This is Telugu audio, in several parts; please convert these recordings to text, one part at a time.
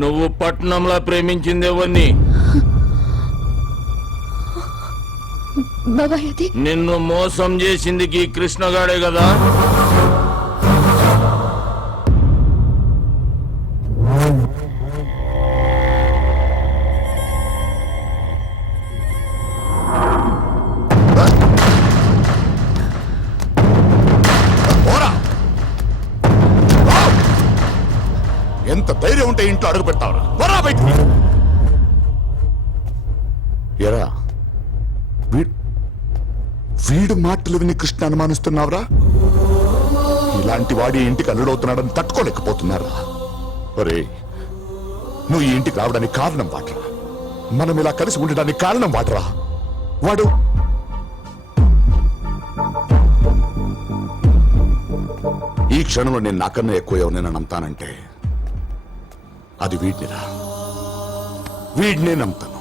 నువ్వు పట్నంలో ప్రేమించింది ఎవరిని? బాబాయ్ అది నిన్ను మోసం చేసింది ఈ కృష్ణగాడే కదా? ఎంత ధైర్యం ఉంటే ఇంట్లో అడుగు పెడతావురా? వరా బయటికి. ఎరా వీడు మాటలు విని కృష్ణ అనుమానిస్తున్నావురా? ఇలాంటి వాడి ఇంటికి అల్లుడవుతున్నాడని తట్టుకోలేకపోతున్నారా? ఒరే, నువ్వు ఈ ఇంటికి రావడానికి కారణం వాటరా? మనం ఇలా కలిసి ఉండడానికి కారణం వాటరా? వాడు ఈ క్షణంలో నేను నాకన్నా ఎక్కువ ఎవరినైనా నమ్ముతానంటే అది వీడినిరా. వీడినే నమ్ముతాను.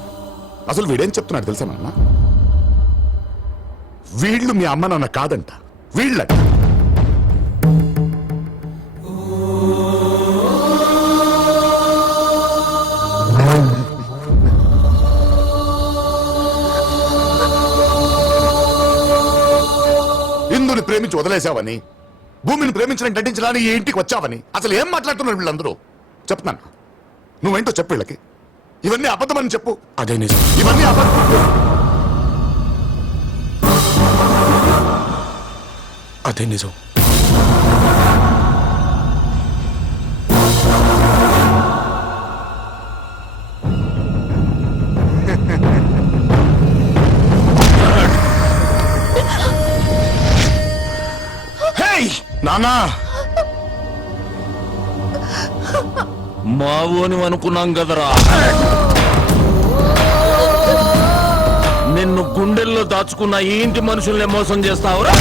అసలు వీడేం చెప్తున్నాడు తెలుసా నాన్న? వీళ్ళు మీ అమ్మ నాన్న కాదంట, వీళ్ళట. ఇందుని ప్రేమించి వదిలేశావని, భూమిని ప్రేమించడం గడ్డించడానికి ఈ ఇంటికి వచ్చావని అసలు ఏం మాట్లాడుతున్నారు వీళ్ళందరూ? చెప్తున్నాను, నువ్వేంటో చెప్పు వీళ్ళకి. ఇవన్నీ అబద్ధమని చెప్పు. అదే నిజం. ఇవన్నీ అబద్ధం. అదే నిజం. నానా, మావోని అనుకున్నాం కదరా. నిన్ను గుండెల్లో దాచుకున్న ఈ ఇంటి మనుషుల్ని మోసం చేస్తావురా?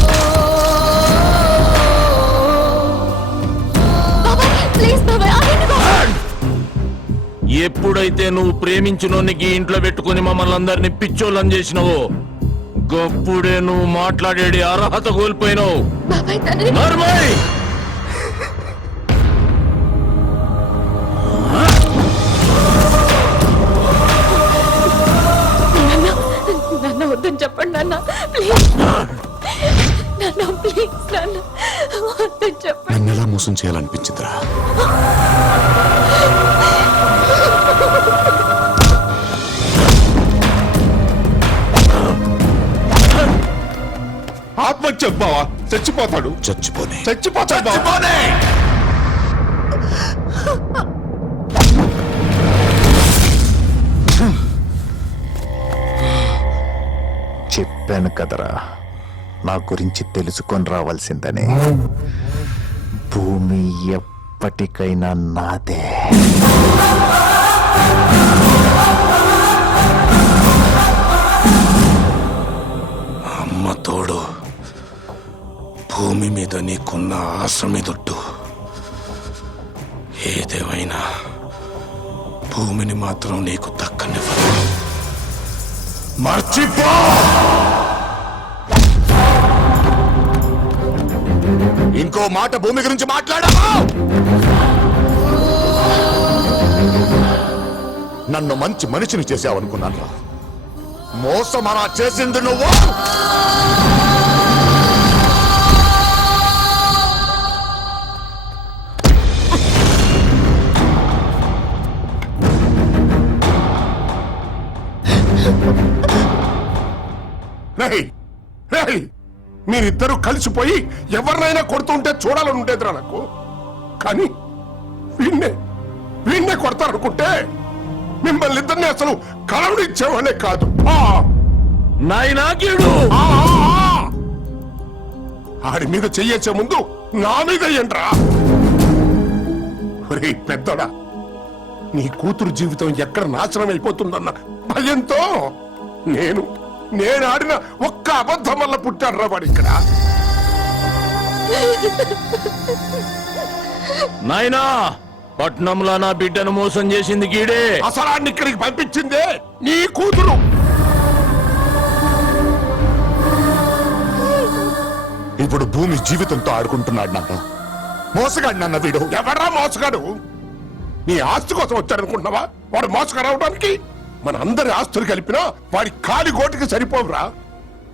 ఎప్పుడైతే నువ్వు ప్రేమించినోనికి ఇంట్లో పెట్టుకుని మమ్మల్ని అందరినీ పిచ్చోళ్ళని చేసినావో గప్పుడే నువ్వు మాట్లాడేది అర్హత కోల్పోయినావు. నాన్న వద్దని చెప్పండి నాన్న, ప్లీజ్ నాన్న, ప్లీజ్ నాన్న వద్దని చెప్పండి. నన్ను ఎలా మోసం చేయాలనిపించిందిరా? ఆత్మహత్య బావా, చచ్చిపోతాడు. చచ్చిపోతాడు. చెప్పాను కదరా, నా గురించి తెలుసుకొని రావాల్సిందని. భూమి ఎప్పటికైనా నాదే. అమ్మ తోడు, భూమి మీద నీకున్న ఆశ మీదొట్టు. ఏదేమైనా భూమిని మాత్రం నీకు దక్కనివ్వదు. మర్చిపో. ఇంకో మాట భూమి గురించి మాట్లాడము. నన్ను మంచి మనిషిని చేసావనుకున్నాను. మోసం అలా చేసింది నువ్వు. మీరిద్దరూ కలిసిపోయి ఎవరినైనా కొడుతుంటే చూడాలని ఉండేదిరా నాకు. కానీ వీణ్ణే కొడతారనుకుంటే మిమ్మల్ని ఇద్దరిని అసలు కలవనిచ్చేవాళ్ళే కాదు. ఆడి మీద చెయ్యేసే ముందు నా మీద ఏంట్రా? పెద్దడా, నీ కూతురు జీవితం ఎక్కడ నాశనం అయిపోతుందన్న భయంతో నేను ఆడిన ఒక్క అబద్ధం వల్ల పుట్టాడు వాడు ఇక్కడ. నాయనా, పట్నంలో నా బిడ్డను మోసం చేసింది గీడే. అసలాన్ని ఇక్కడికి పంపించిందే నీ కూతురు. ఇప్పుడు భూమి జీవితంతో ఆడుకుంటున్నాడు నాన్న. మోసగాడు నాన్న వీడు. ఎవరా మోసగాడు? నీ ఆస్తి కోసం వచ్చాడనుకుంటున్నావా? వాడు మోసకరావడానికి మన అందరి ఆస్తులు కలిపినా వాడి కాలి కోటికి సరిపోవురా.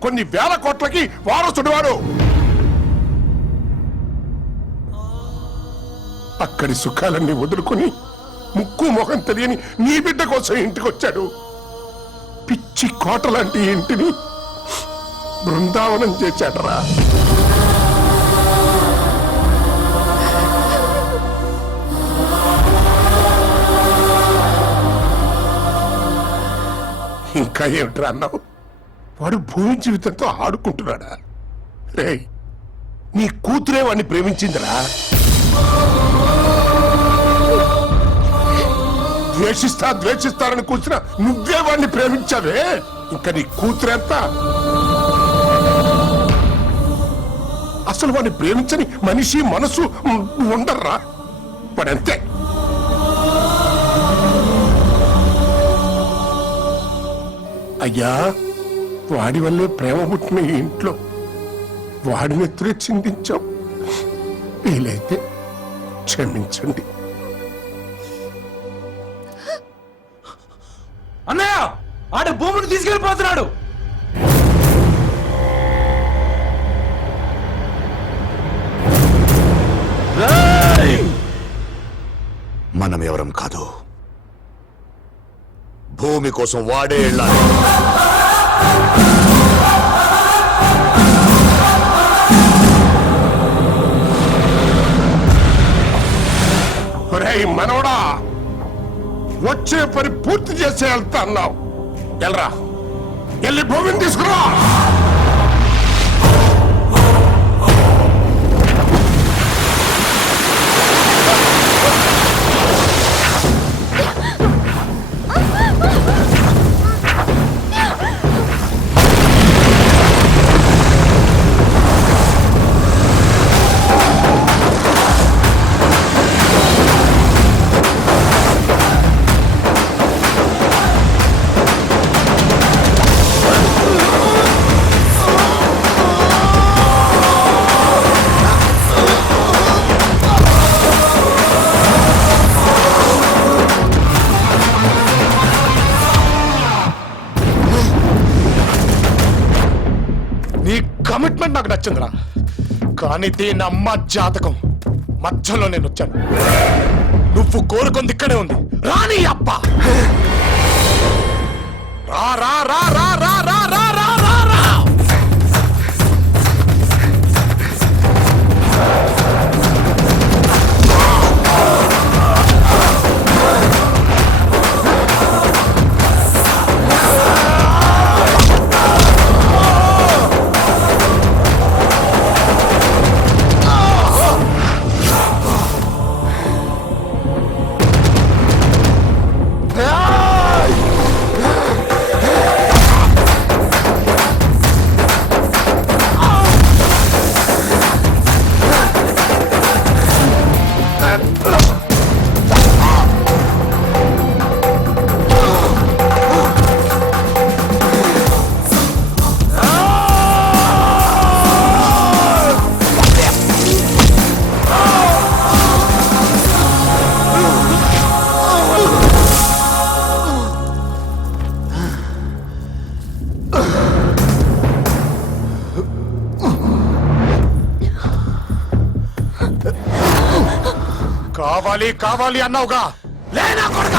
కొన్ని వేల కోట్లకి వారసుడు వాడు. అక్కడి సుఖాలన్నీ వదులుకొని ముక్కు మొహం తెలియని నీ బిడ్డ కోసం ఇంటికి వచ్చాడు. పిచ్చి కోట లాంటి ఇంటిని బృందావనం చేశాడరా. ఇంకా ఏమిట్రా అన్నావు? వాడు భూమి జీవితంతో ఆడుకుంటున్నాడా? రే, నీ కూతురే వాడిని ప్రేమించిందిరా. ద్వేషిస్తారని కూర్చున్నా నువ్వే వాడిని ప్రేమించావే. ఇంకా నీ కూతురెంత? అసలు వాడిని ప్రేమించని మనిషి మనసు ఉండర్రా. వాడంతే. అయ్యా, వాడి వల్లే ప్రేమ పుట్టిన ఈ ఇంట్లో వాడిని ఎత్తురే చిందించాం. వీలైతే క్షమించండి. అన్నయ్య, ఆడ భూమిని తీసుకెళ్ళిపోతున్నాడు. మనం ఎవరం కాదు, భూమి కోసం వాడే వెళ్ళాలి. ఒరేయ్ మనవడా, వచ్చే పని పూర్తి చేసే వెళ్తా అన్నావు. వెళ్ళరా, వెళ్ళి భూమిని తీసుకురా. నీ కమిట్మెంట్ నాకు నచ్చిందిరా, కానీ దీని అమ్మ జాతకం మధ్యలో నేను వచ్చాను. నువ్వు కోరుకుంది ఇక్కడే ఉంది. రాని అప్ప రా రా రా రా రా రా రా రా రా రా. కావాలి కావాలి అన్నావుగా, లేనా కొడక.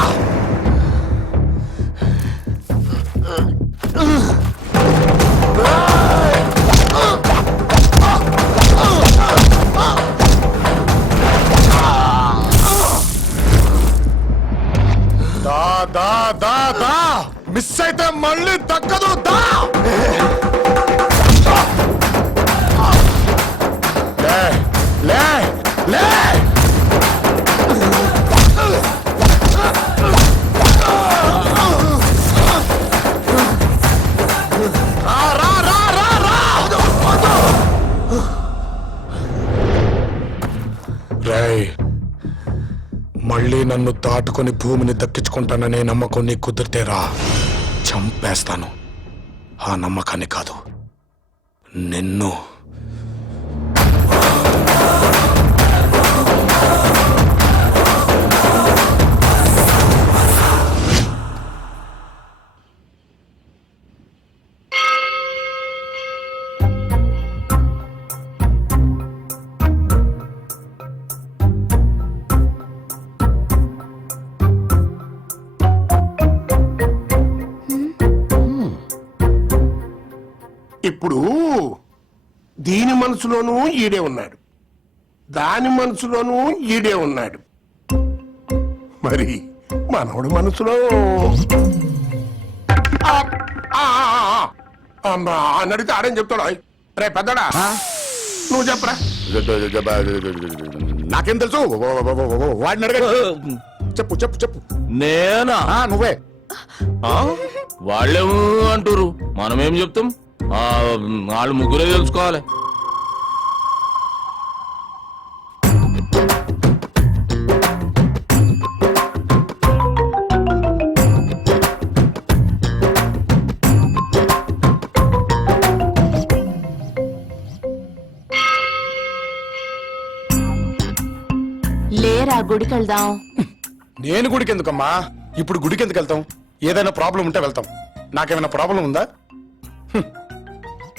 దా దా దా దా, మిస్ అయితే మళ్ళీ దక్కదు. దా లే లే లే. మళ్ళీ నన్ను దాటుకొని భూమిని దక్కించుకుంటాననే నమ్మకం నీ కుదిరితేరా, చంపేస్తాను. ఆ నమ్మకాన్ని కాదు, నిన్ను. ఇప్పుడు దీని మనసులోనూ ఈడే ఉన్నాడు, దాని మనసులోనూ ఈడే ఉన్నాడు. మరి మనవడి మనసులో అని అడిగితే ఆడేం చెప్తాడు? రే పెద్దడా, నువ్వు చెప్పరా. నాకేం తెలుసు? వాడిని అడగ. చెప్పు చెప్పు చెప్పు. నేనా? నువ్వే. వాళ్ళేమో అంటారు, మనమేం చెప్తాం? వాళ్ళు ముగ్గురే తెలుసుకోవాలి. లేరా గుడికి వెళ్దాం. నేను గుడికి ఎందుకమ్మా? ఇప్పుడు గుడికి ఎందుకు వెళ్తాం? ఏదైనా ప్రాబ్లం ఉంటే వెళ్తాం. నాకేమైనా ప్రాబ్లం ఉందా?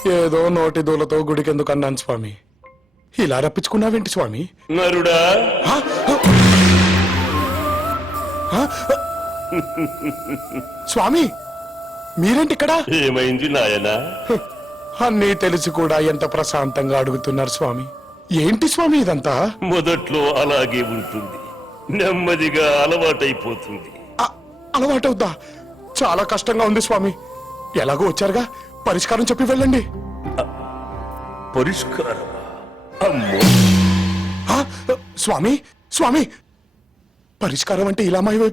ఏదో నోటి దూలతో గుడికి ఎందుకు అన్నాను స్వామి. ఇలా రప్పించుకున్నావేంటి స్వామి? నరుడా, ఆ? ఆ? స్వామి మీరేంటి ఇక్కడ? ఏమైంది నాయనా? అన్నీ తెలిసి కూడా ఎంత ప్రశాంతంగా అడుగుతున్నారు స్వామి. ఏంటి స్వామి ఇదంతా? మొదట్లో అలాగే ఉంటుంది, నెమ్మదిగా అలవాటైపోతుంది. అలవాటవుద్దా? చాలా కష్టంగా ఉంది స్వామి. ఎలాగో వచ్చారుగా, పరిష్కారం చెప్పి వెళ్ళండి. పరిష్కారం? అమ్మో, ఆ? స్వామి స్వామి, పరిష్కారం అంటే ఇలా మాయమైపోయింది.